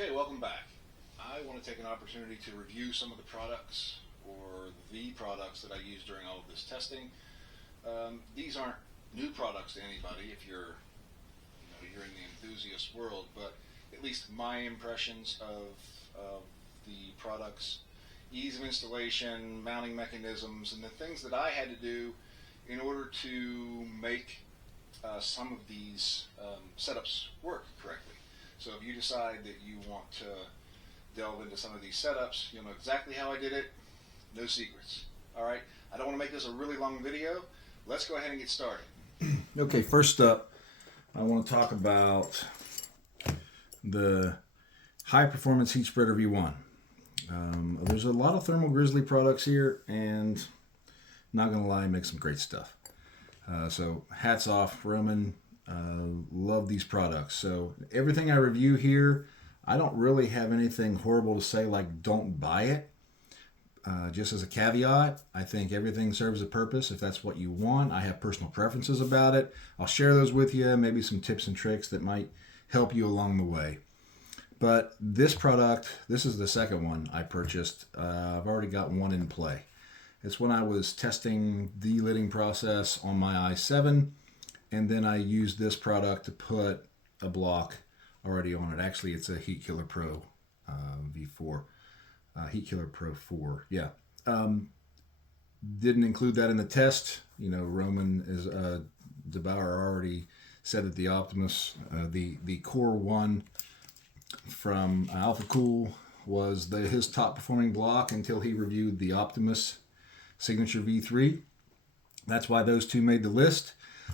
Okay, welcome back. I want to take an opportunity to review some of the products or the products that I used during all of this testing. These aren't new products to anybody if you're in the enthusiast world, but at least my impressions of the products, ease of installation, mounting mechanisms, and the things that I had to do in order to make some of these setups work correctly. So if you decide that you want to delve into some of these setups, you'll know exactly how I did it. No secrets. All right. I don't want to make this a really long video. Let's go ahead and get started. Okay, first up, I want to talk about the high performance heat spreader V1. There's a lot of Thermal Grizzly products here, and not gonna lie, make some great stuff. So hats off, Roman. Love these products. So everything I review here, I don't really have anything horrible to say, like don't buy it. Just as a caveat, I think everything serves a purpose if that's what you want. I have personal preferences about it. I'll share those with you, maybe some tips and tricks that might help you along the way. But this product, this is the second one I purchased. I've already got one in play. It's when I was testing the lidding process on my i7, and then I used this product to put a block already on it. Actually, it's a Heat Killer Pro V4. Heat Killer Pro 4, yeah. Didn't include that in the test. You know, Roman is DeBauer already said that the Optimus, the Core 1 from watercool was his top performing block until he reviewed the Optimus Signature V3. That's why those two made the list.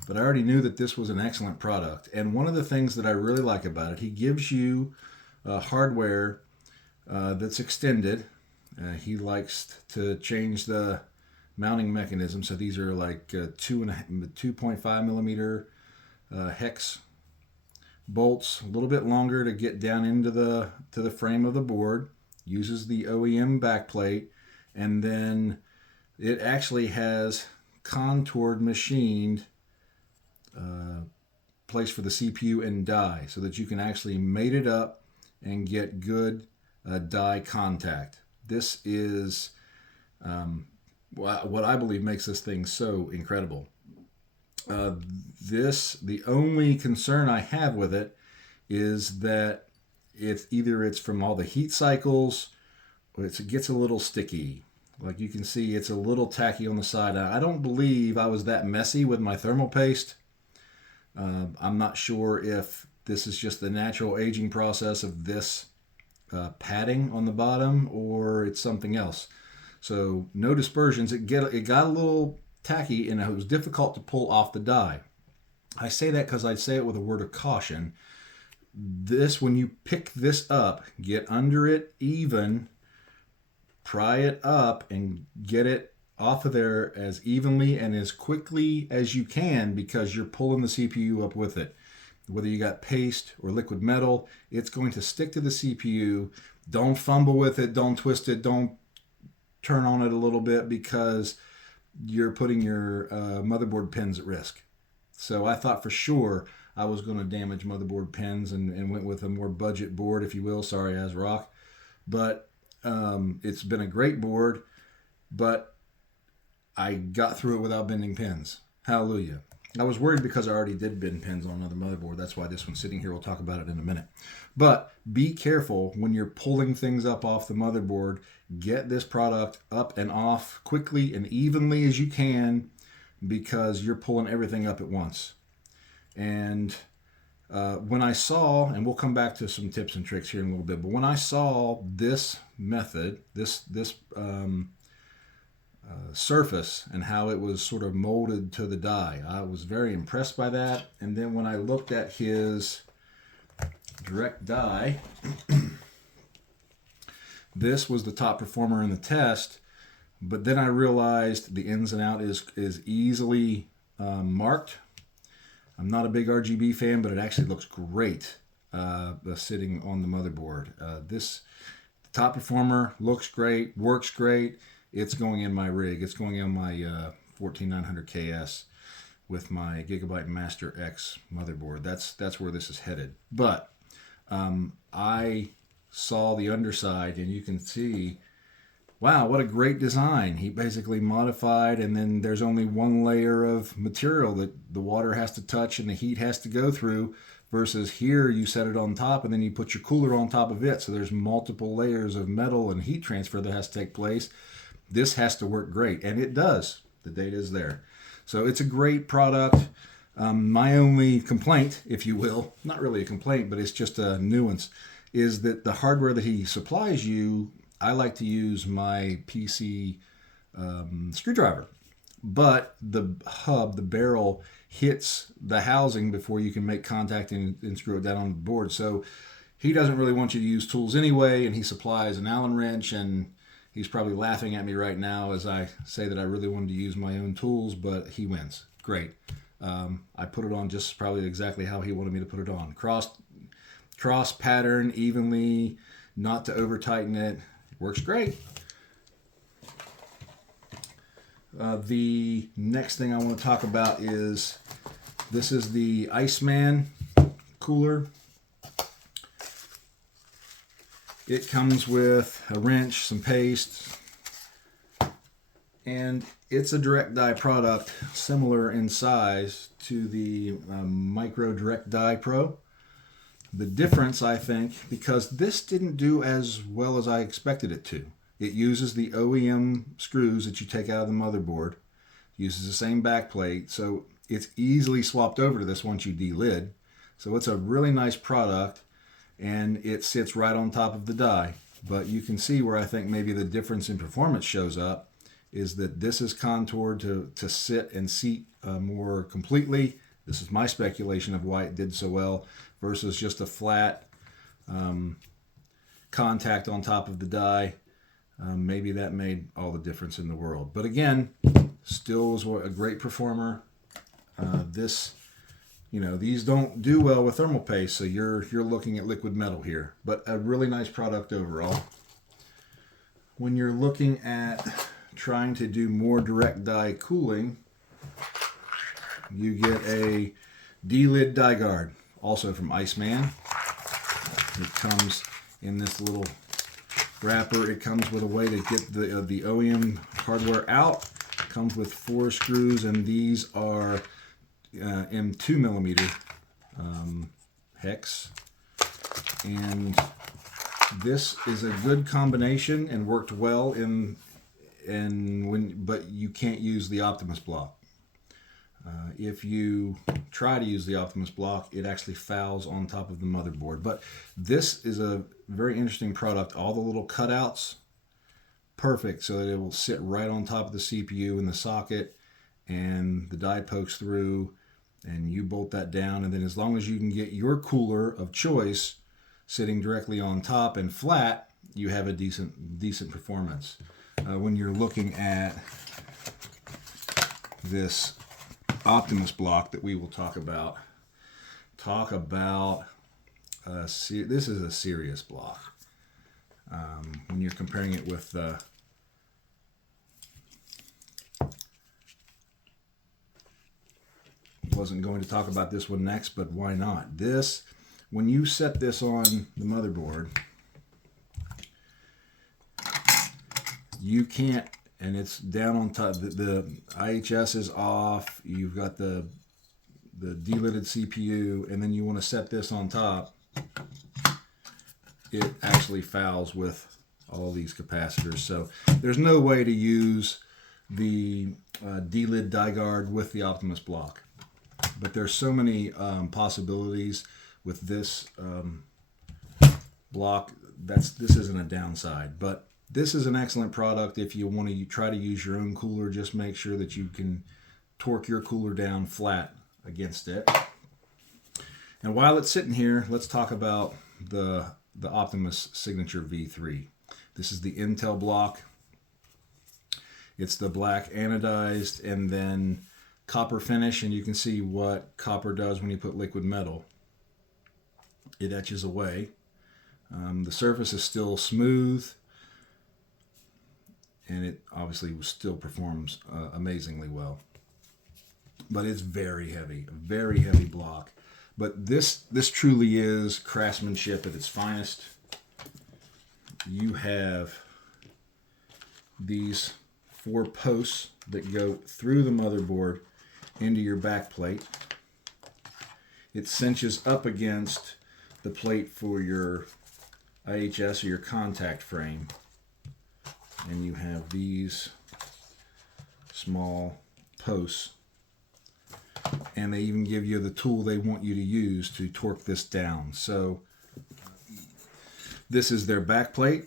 But I already knew that this was an excellent product. And one of the things that I really like about it, he gives you hardware that's extended. He likes to change the mounting mechanism. So these are like 2.5 millimeter hex bolts, a little bit longer to get down into the frame of the board. Uses the OEM backplate, and then it actually has contoured machined place for the CPU and die, so that you can actually mate it up and get good die contact. This is what I believe makes this thing so incredible. The only concern I have with it is that it's from all the heat cycles, or it gets a little sticky. Like you can see, it's a little tacky on the side. I don't believe I was that messy with my thermal paste. I'm not sure if this is just the natural aging process of this padding on the bottom, or it's something else. So no dispersions. It got a little tacky, and it was difficult to pull off the die. I say that because I say it with a word of caution. When you pick this up, get under it even, pry it up, and get it off of there as evenly and as quickly as you can, because you're pulling the CPU up with it. Whether you got paste or liquid metal, it's going to stick to the CPU. Don't fumble with it. Don't twist it. Don't turn on it a little bit, because you're putting your motherboard pins at risk. So I thought for sure I was going to damage motherboard pins, and went with a more budget board, if you will. Sorry, ASRock. But it's been a great board, but I got through it without bending pins. Hallelujah. I was worried because I already did bend pins on another motherboard. That's why this one's sitting here. We'll talk about it in a minute. But be careful when you're pulling things up off the motherboard. Get this product up and off quickly and evenly as you can, because you're pulling everything up at once. And when I saw, and we'll come back to some tips and tricks here in a little bit, but when I saw this method, this surface, and how it was sort of molded to the die, I was very impressed by that. And then when I looked at his direct die, this was the top performer in the test. But then I realized the ins and outs is easily marked. I'm not a big RGB fan, but it actually looks great sitting on the motherboard. This top performer looks great, works great. It's going in my rig. It's going in my 14900KS with my Gigabyte Master X motherboard. That's where this is headed. But I saw the underside, and you can see, wow, what a great design. He basically modified, and then there's only one layer of material that the water has to touch and the heat has to go through, versus here you set it on top and then you put your cooler on top of it. So there's multiple layers of metal and heat transfer that has to take place. This has to work great, and it does. The data is there. So it's a great product. My only complaint, if you will, not really a complaint, but it's just a nuance, is that the hardware that he supplies you, I like to use my PC screwdriver. But the hub, the barrel, hits the housing before you can make contact and screw it down on the board. So he doesn't really want you to use tools anyway, and he supplies an Allen wrench, and he's probably laughing at me right now as I say that I really wanted to use my own tools, but he wins. Great. I put it on just probably exactly how he wanted me to put it on. Cross pattern evenly, not to over tighten it. Works great. The next thing I want to talk about is, this is the Iceman cooler. It comes with a wrench, some paste, and it's a direct die product, similar in size to the Micro Direct Die Pro. The difference, I think, because this didn't do as well as I expected it to. It uses the OEM screws that you take out of the motherboard, uses the same back plate, so it's easily swapped over to this once you delid. So it's a really nice product, and it sits right on top of the die. But you can see where I think maybe the difference in performance shows up, is that this is contoured to sit and seat more completely. This is my speculation of why it did so well, versus just a flat contact on top of the die. Maybe that made all the difference in the world. But again, still was a great performer. These don't do well with thermal paste, so you're looking at liquid metal here. But a really nice product overall. When you're looking at trying to do more direct die cooling, you get a D-lid die guard, also from Iceman. It comes in this little wrapper. It comes with a way to get the OEM hardware out. It comes with 4 screws, and these are M2 millimeter hex. And this is a good combination and worked well but you can't use the Optimus block. If you try to use the Optimus block, it actually fouls on top of the motherboard. But this is a very interesting product. All the little cutouts, perfect, so that it will sit right on top of the CPU in the socket, and the die pokes through, and you bolt that down. And then as long as you can get your cooler of choice sitting directly on top and flat, you have a decent performance. When you're looking at this Optimus block that we will talk about, this is a serious block. When you're comparing it with wasn't going to talk about this one next, but why not? This, when you set this on the motherboard, you can't, and it's down on top. The IHS is off. You've got the delidded CPU, and then you want to set this on top. It actually fouls with all these capacitors. So there's no way to use the D-lid die guard with the Optimus block. But there's so many possibilities with this block. This isn't a downside, but this is an excellent product. If you want to try to use your own cooler, just make sure that you can torque your cooler down flat against it. And while it's sitting here, let's talk about the Optimus Signature V3. This is the Intel block. It's the black anodized and then copper finish, and you can see what copper does when you put liquid metal. It etches away. The surface is still smooth, and it obviously still performs amazingly well. But it's very heavy, a very heavy block. But this truly is craftsmanship at its finest. you have these 4 posts that go through the motherboard into your back plate. It cinches up against the plate for your IHS or your contact frame. And you have these small posts. And they even give you the tool they want you to use to torque this down. So this is their back plate.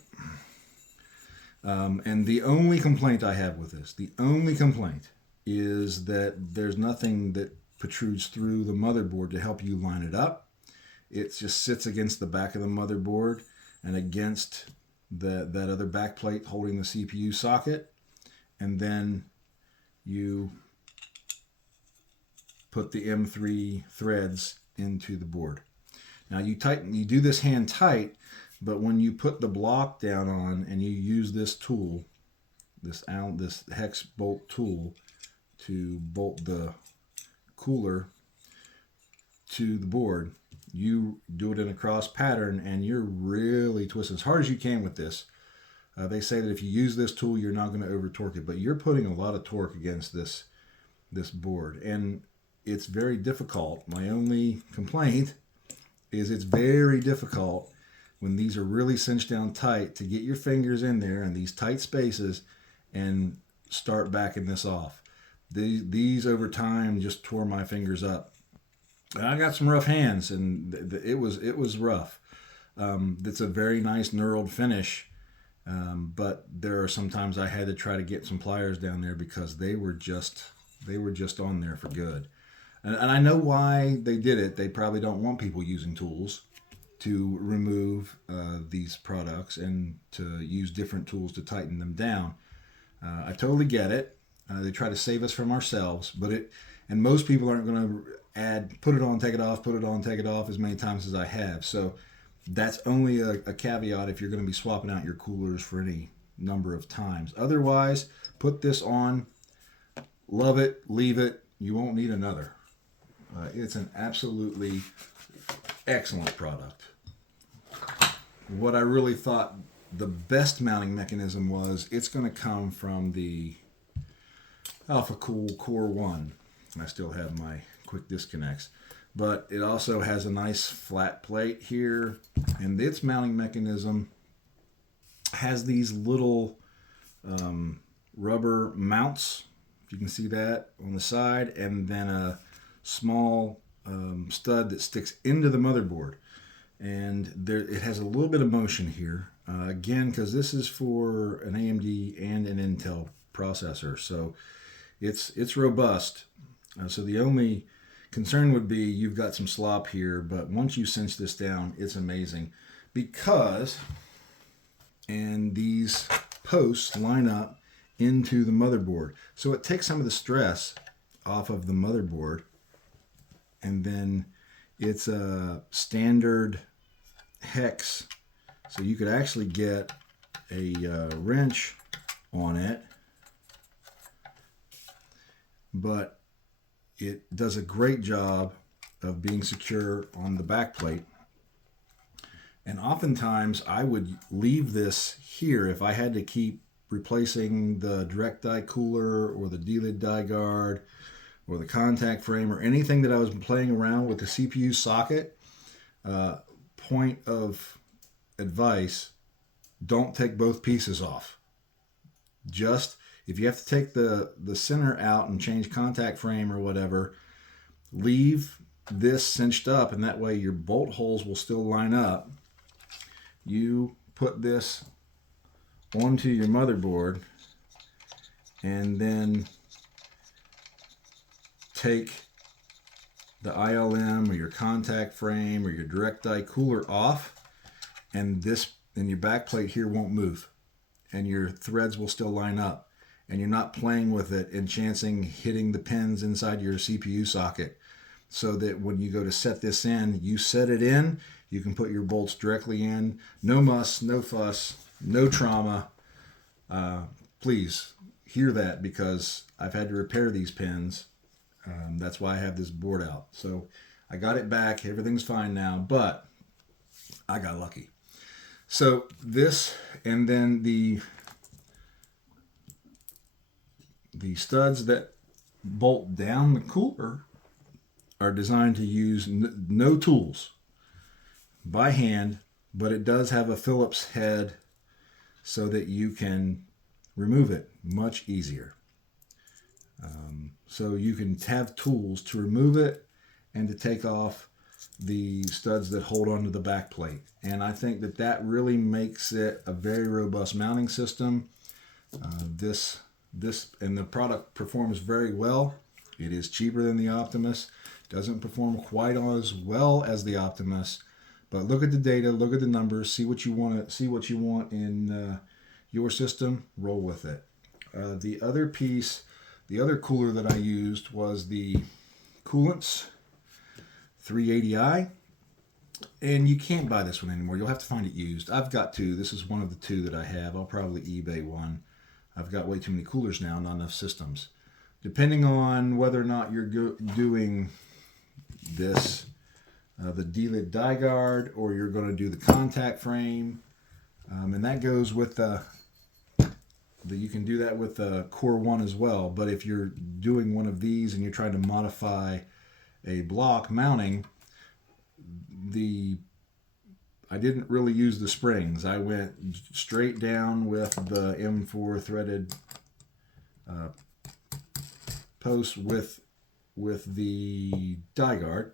And the only complaint I have with this, the only complaint, is that there's nothing that protrudes through the motherboard to help you line it up. It just sits against the back of the motherboard and against that other back plate holding the CPU socket. And then you put the M3 threads into the board. Now you do this hand tight, but when you put the block down on and you use this tool, this hex bolt tool, to bolt the cooler to the board, you do it in a cross pattern and you're really twisting as hard as you can with this. They say that if you use this tool, you're not going to over torque it, but you're putting a lot of torque against this board, and it's very difficult. My only complaint is it's very difficult when these are really cinched down tight to get your fingers in there in these tight spaces and start backing this off. These over time just tore my fingers up. I got some rough hands, and it was rough. It's a very nice knurled finish, but there are sometimes I had to try to get some pliers down there because they were just on there for good. And I know why they did it. They probably don't want people using tools to remove these products and to use different tools to tighten them down. I totally get it. They try to save us from ourselves, and most people aren't going to put it on, take it off, put it on, take it off as many times as I have. So that's only a caveat if you're going to be swapping out your coolers for any number of times. Otherwise, put this on, love it, leave it. You won't need another. It's an absolutely excellent product. What I really thought the best mounting mechanism was, it's going to come from the watercool Core 1. I still have my quick disconnects, but it also has a nice flat plate here, and its mounting mechanism has these little rubber mounts, if you can see that on the side, and then a small stud that sticks into the motherboard. And it has a little bit of motion here, again, because this is for an AMD and an Intel processor, so it's robust. So the only concern would be you've got some slop here, but once you cinch this down, it's amazing and these posts line up into the motherboard. So it takes some of the stress off of the motherboard, and then it's a standard hex, so you could actually get a wrench on it, but it does a great job of being secure on the back plate. And oftentimes I would leave this here if I had to keep replacing the direct die cooler or the D-lid die guard or the contact frame or anything that I was playing around with the CPU socket. Point of advice, don't take both pieces off. Just if you have to take the center out and change contact frame or whatever, leave this cinched up, and that way your bolt holes will still line up. You put this onto your motherboard and then take the ILM or your contact frame or your direct die cooler off, and your back plate here won't move, and your threads will still line up, and you're not playing with it and chancing hitting the pins inside your CPU socket, so that when you go to set this in, you set it in, you can put your bolts directly in. No muss, no fuss, no trauma. Please hear that, because I've had to repair these pins. That's why I have this board out. So I got it back. Everything's fine now, but I got lucky. So this, and then the studs that bolt down the cooler are designed to use no tools, by hand, but it does have a Phillips head so that you can remove it much easier. So you can have tools to remove it and to take off the studs that hold onto the back plate. And I think that that really makes it a very robust mounting system. This and the product performs very well. It is cheaper than the Optimus. Doesn't perform quite as well as the Optimus, but look at the data, look at the numbers, see what you want in your system, roll with it. The other cooler that I used was the Coolants 380i, and you can't buy this one anymore. You'll have to find it used. I've got two. This is one of the two that I have. I'll probably eBay one. I've got way too many coolers now, not enough systems. Depending on whether or not you're doing this, the D-lid die guard, or you're going to do the contact frame, and that goes with you can do that with the Core 1 as well. But if you're doing one of these and you're trying to modify a block mounting, I didn't really use the springs. I went straight down with the M4 threaded post with the die guard,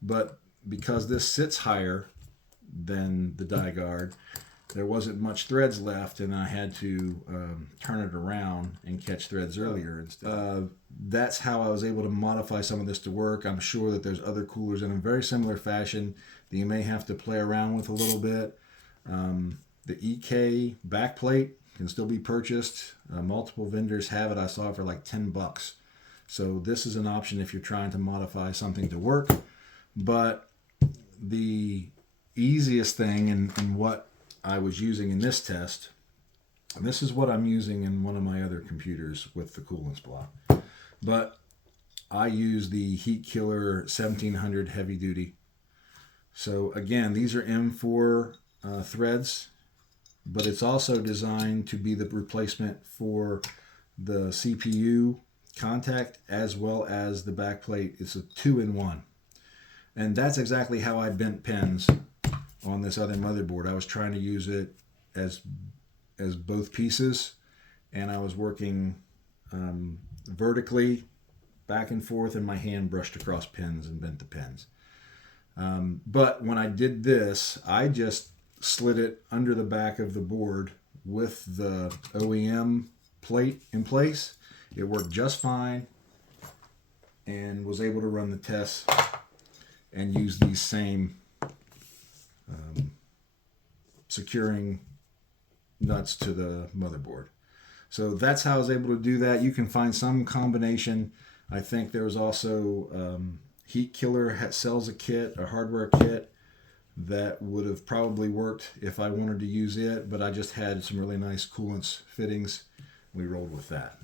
but because this sits higher than the die guard, there wasn't much threads left, and I had to turn it around and catch threads earlier instead. That's how I was able to modify some of this to work. I'm sure that there's other coolers in a very similar fashion that you may have to play around with a little bit. The EK backplate can still be purchased. Multiple vendors have it. I saw it for like $10. So this is an option if you're trying to modify something to work. But the easiest thing and what I was using in this test, and this is what I'm using in one of my other computers with the coolants block, but I use the Heat Killer 1700 heavy duty. So again, these are M4 threads, but it's also designed to be the replacement for the CPU contact as well as the backplate. It's a 2-in-1. And that's exactly how I bent pins on this other motherboard. I was trying to use it as both pieces, and I was working vertically back and forth, and my hand brushed across pins and bent the pins. But when I did this, I just slid it under the back of the board with the OEM plate in place. It worked just fine, and was able to run the tests and use these same securing nuts to the motherboard. So that's how I was able to do that. You can find some combination. I think there was also Heat Killer sells a kit, a hardware kit, that would have probably worked if I wanted to use it, but I just had some really nice coolants fittings. We rolled with that.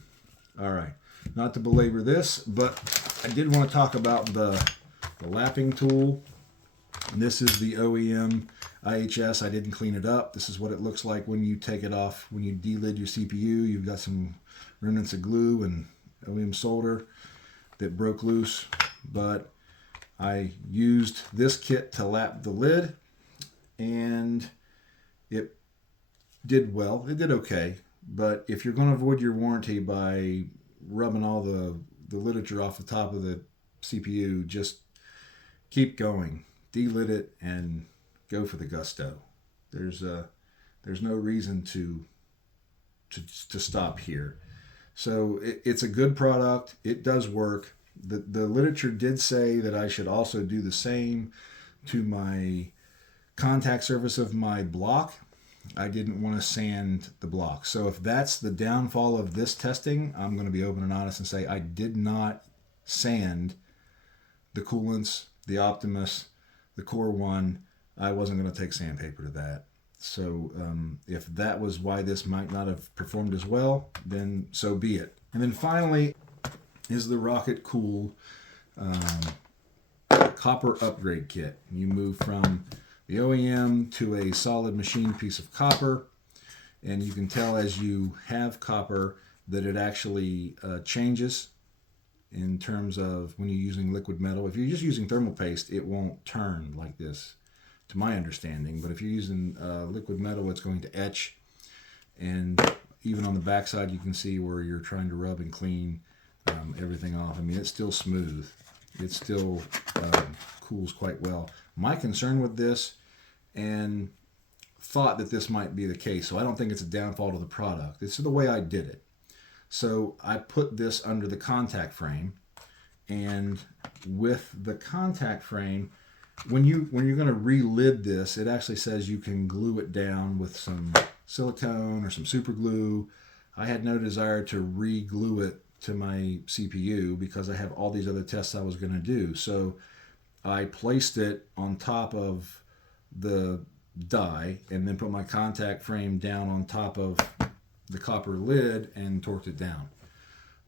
All right, not to belabor this, but I did want to talk about the lapping tool. This is the OEM IHS. I didn't clean it up. This is what it looks like when you take it off. When you delid your CPU, you've got some remnants of glue and OEM solder that broke loose. But I used this kit to lap the lid, and it did well. It did okay. But if you're going to avoid your warranty by rubbing all the literature off the top of the CPU, just keep going. Delid it and go for the gusto. There's no reason to stop here. So it's a good product. It does work. The literature did say that I should also do the same to my contact surface of my block. I didn't want to sand the block. So if that's the downfall of this testing, I'm going to be open and honest and say I did not sand the coolants, the Optimus, the Core 1. I wasn't going to take sandpaper to that. So if that was why this might not have performed as well, then so be it. And then finally is the Rocket Cool copper upgrade kit. You move from the OEM to a solid machined piece of copper. And you can tell as you have copper that it actually changes in terms of when you're using liquid metal. If you're just using thermal paste, it won't turn like this, to my understanding. But if you're using liquid metal, it's going to etch. And even on the backside, you can see where you're trying to rub and clean everything off. I mean, it's still smooth. It still cools quite well. My concern with this, and thought that this might be the case, so I don't think it's a downfall to the product. It's the way I did it. So I put this under the contact frame, and with the contact frame, when you're going to re-lid this, it actually says you can glue it down with some silicone or some super glue. I had no desire to re-glue it to my CPU because I have all these other tests I was going to do. So I placed it on top of the die and then put my contact frame down on top of the copper lid and torqued it down.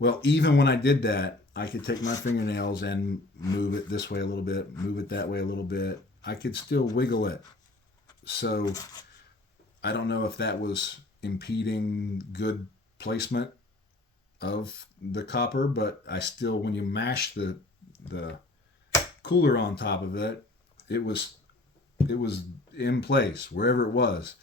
Well, even when I did that, I could take my fingernails and move it this way a little bit, move it that way a little bit. I could still wiggle it. So I don't know if that was impeding good placement of the copper, but I still, when you mash the cooler on top of it, it was in place wherever it was.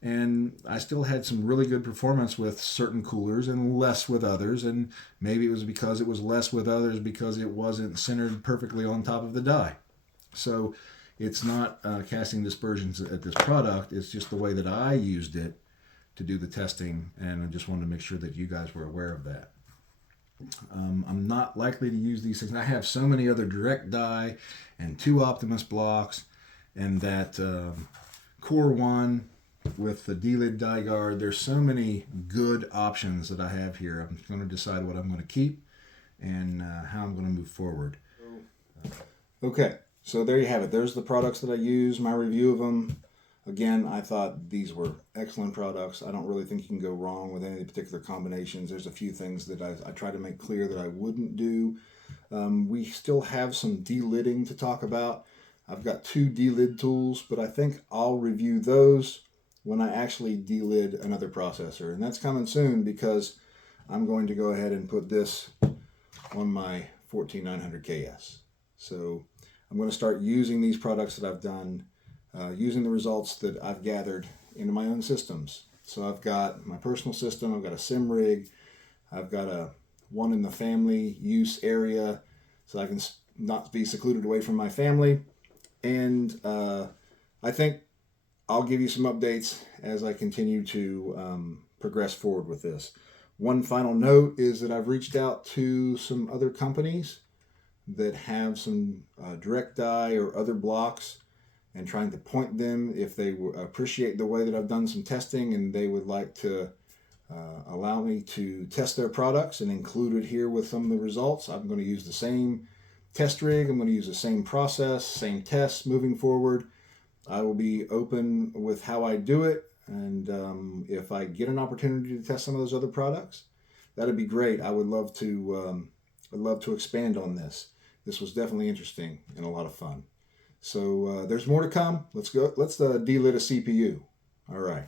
And I still had some really good performance with certain coolers and less with others. And maybe it was because it was less with others because it wasn't centered perfectly on top of the die. So it's not casting dispersions at this product. It's just the way that I used it to do the testing. And I just wanted to make sure that you guys were aware of that. I'm not likely to use these things. I have so many other direct die and 2 Optimus blocks and that Core 1 with the D-lid die guard. There's so many good options that I have here. I'm going to decide what I'm going to keep and how I'm going to move forward. Okay, so there you have it. There's the products that I use, my review of them. Again, I thought these were excellent products. I don't really think you can go wrong with any of the particular combinations. There's a few things that I try to make clear that I wouldn't do. We still have some de-lidding to talk about. I've got 2 de-lid tools, but I think I'll review those when I actually de-lid another processor. And that's coming soon because I'm going to go ahead and put this on my 14900KS. So I'm going to start using these products that I've done, using the results that I've gathered into my own systems. So I've got my personal system, I've got a sim rig, I've got one in the family use area so I can not be secluded away from my family. And I think I'll give you some updates as I continue to progress forward with this. One final note is that I've reached out to some other companies that have some direct die or other blocks and trying to point them if they appreciate the way that I've done some testing and they would like to allow me to test their products and include it here with some of the results. I'm going to use the same test rig. I'm going to use the same process, same tests moving forward. I will be open with how I do it, and if I get an opportunity to test some of those other products, that'd be great. I would love to expand on this. This was definitely interesting and a lot of fun. So there's more to come. Let's go. Let's de-lid a CPU. All right.